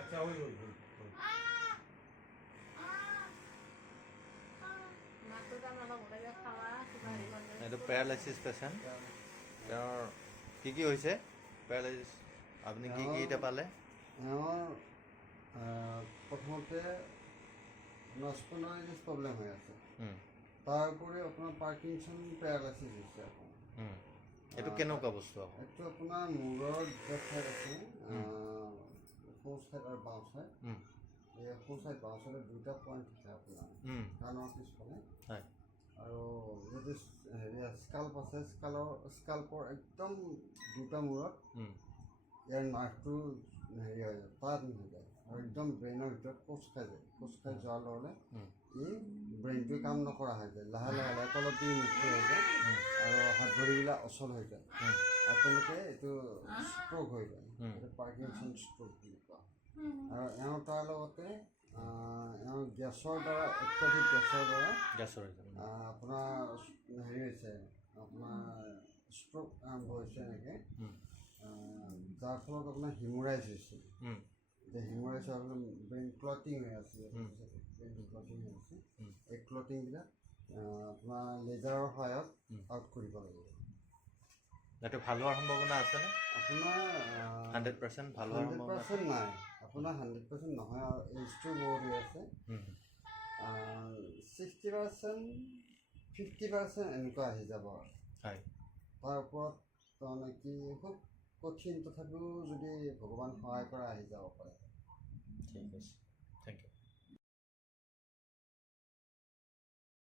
अच्छा वही এইটো পেৰালাইচিছ পেচেণ্ট তেওঁৰ কি হৈছে পেৰালাইচিছ আপুনি কি এতিয়া পালে প্ৰথমতে নস্পনাইটিছ প্ৰব্লেম হৈ আছে তাৰ উপৰি আপোনাৰ পাৰ্কিনছন পেৰালাইচিছ হৈছে এইটো কেনেকুৱা বস্তু আকৌ এইটো আপোনাৰ মূৰৰ দুটা ঠাইত আছে সোঁ চাইড আৰু বাওঁ চাইড এই সোঁ চাইড বাওঁ চাইডত দুটা পইণ্ট আছে আপোনাৰ কাণৰ পিছফালে আৰু যদি হেৰি স্কাল্প আছে স্কাল্পৰ একদম দুটা মূৰত ইয়াৰ নাৰ্ভটো হেৰি হৈ যায় তাত হৈ যায় আৰু একদম ব্ৰেইনৰ ভিতৰত কোচ খাই যোৱাৰ লগে ই ব্ৰেইনটোৱে কাম নকৰা হৈ যায় লাহে লাহে তলত দি মুক্ত হৈ যায় আৰু হাত ভৰিবিলাক অচল হৈ যায় আৰু তেনেকৈ এইটো ষ্ট্ৰক হৈ যায় এইটো পাৰ্কিনছন ষ্ট্ৰক বুলি কোৱা আৰু এওঁ তাৰ লগতে এওঁ গেছৰ দ্বাৰা অত্যাধিক গেছৰ দ্বাৰা আপোনাৰ হেৰি হৈছে আপোনাৰ ষ্ট্ৰক আৰম্ভ হৈছে এনেকৈ যাৰ ফলত আপোনাৰ হিমোৰাইজ হৈছে এতিয়া হিমোৰাইজ হোৱাৰ ফলত ব্ৰেইন ক্লটিং হৈ আছে এই ক্লটিংবিলাক আপোনাৰ লেজাৰৰ সহায়ত আউট কৰিব লাগিব এইটো ভাল হোৱাৰ সম্ভাৱনা আছেনে আপোনাৰ 100% ভাল হোৱাৰ সম্ভাৱনা 100% নাই আপোনাৰ 100% নহয় আৰু এইজটো বহুত হৈ আছে 60% 50% এনেকুৱা আহি যাব আৰু তাৰ ওপৰত তাৰমানে কি খুব কঠিন তথাপিও যদি ভগৱান সহায় কৰা আহি যাব পাৰে